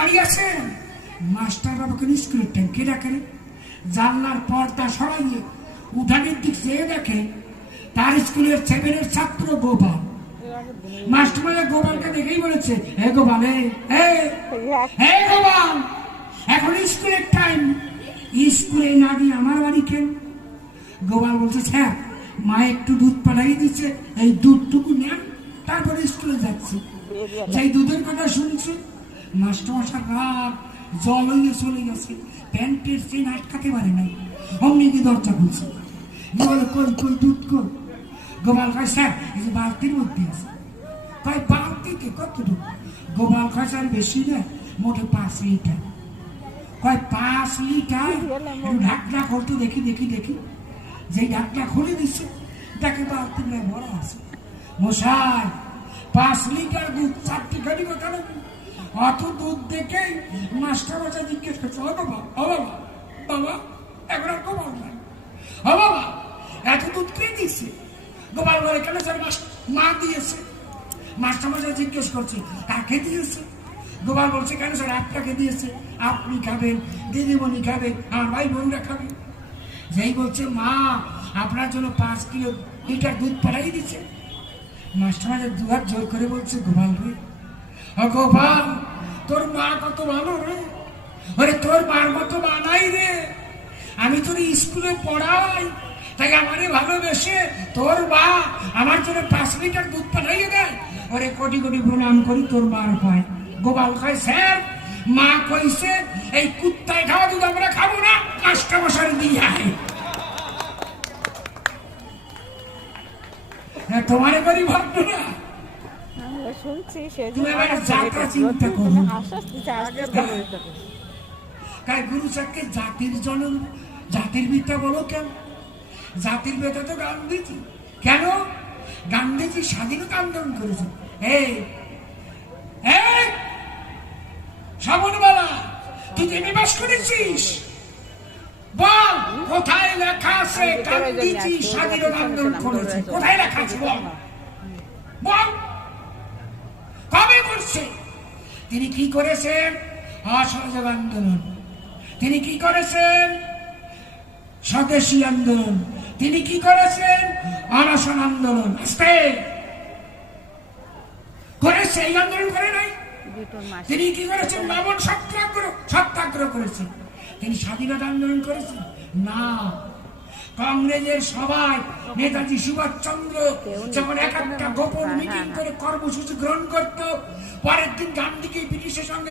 বাড়ি আছেন? মাস্টার বাবাকে স্কুলের টাইম কে ডাকেন? জানলার পর্দা সরাইয়ে উঠানের দিক চেয়ে দেখে তার স্কুলের 7-এর ছাত্র গোপাল। মাস্টার গোপালকে দেখেই বলেছে, হে গোপাল, হে গোপাল, এখন স্কুলের টাইম, স্কুলে না গিয়ে আমার বাড়ি কেন? গোপাল বলছে, স্যার মা একটু দুধ পাঠাই দিচ্ছে, এই দুধটুকু নেন, তারপরে স্কুলে যাচ্ছি। যেই দুধের কথা শুনছে মাস্টারমশাই রাগ জল হয়ে চলে গেছে, প্যান্টের চেন আটকাতে পারে নাই, অমনি কি দরজা খুলছে। বলে, কই কই দুধ কই? গোপাল কয়, স্যার এই যে বালতির মধ্যে আছে। কয়, বালতিতে কত দুধ? গোপাল কয়, স্যার বেশি না, মোটে 5 লিটার। কয়, 5 লিটার? একটু ঢাকনা খুলতে দেখি দেখি দেখি। যেই ঢাকনা খুলে দিচ্ছে দেখে বালতির মেয়ে ভরা আছে। মশাই 5 লিটার দুধ 4টি গাড়ি কথা নাকি? অত দুধ দেখেই মাস্টারমশাই জিজ্ঞেস করছে, ও বাবা, ও বাবা, বাবা এখন আর গোপাল নাই, ও বাবা এত দুধ কে দিচ্ছে? গোপাল বলে, কেন স্যার মা দিয়েছে। মাস্টারমশাই জিজ্ঞেস করছে, কাকে দিয়েছে? গোপাল বলছে, কেন স্যার আপনাকে দিয়েছে, আপনি খাবেন, দিদিমণি খাবেন, আমার ভাই বোনরা খাবেন। যেই বলছে, মা আপনার জন্য 5 লিটার দুধ পাঠাই দিচ্ছে। মাস্টারমশাই দুহাত জোর করে বলছে, গোপাল রে, ও গোপাল, তোর মা কত ভালো রে, ওরে তোর মার মতো মা নাই রে। আমি তোর স্কুলে পড়াই, তাই আমারে ভালোবেসে তোর মা আমার জন্য 5 লিটার দুধ পাঠাইয়ে দেয়। ওরে কোটি কোটি প্রণাম করি তোর মার পায়। গোপাল কয়, স্যার মা কইছে এই কুত্তায় খাওয়া দুধ আমরা খাবো না, মাস্টারমশাই দিয়ে আয়। তোমার এবারই ভাবতো না, গুরু সাক্ষে জাতির জনক, জাতির বিদ্যা বলো কেন? জাতির বেতা তো গান্ধীজি। কেন? গান্ধীজি স্বাধীনতা আন্দোলন করেছে। শ্রাবণবালা, তুই জেনে বাস করেছিস? বল কোথায় লেখা আছে গান্ধীজি স্বাধীনতা আন্দোলন করেছে? কোথায় লেখা আছে বল, বল কবে করছে? তিনি কি করেছেন? অসহযোগ আন্দোলন। তিনি কি করেছেন? স্বদেশী আন্দোলন। তিনি কি করেছেন? অনশন আন্দোলন। আস্তে করেছে, এই আন্দোলন করে নাই। তিনি কি করেছেন? লবণ সত্যাগ্রহ করেছেন। তিনি স্বাধীনতা আন্দোলন করেছেন না। কংগ্রেসের সবাই নেতাজি সুভাষচন্দ্র যখন একটা গোপন মিটিং করে কর্মসূচি গ্রহণ করত, পরের দিন গান্ধীকে ব্রিটিশের সঙ্গে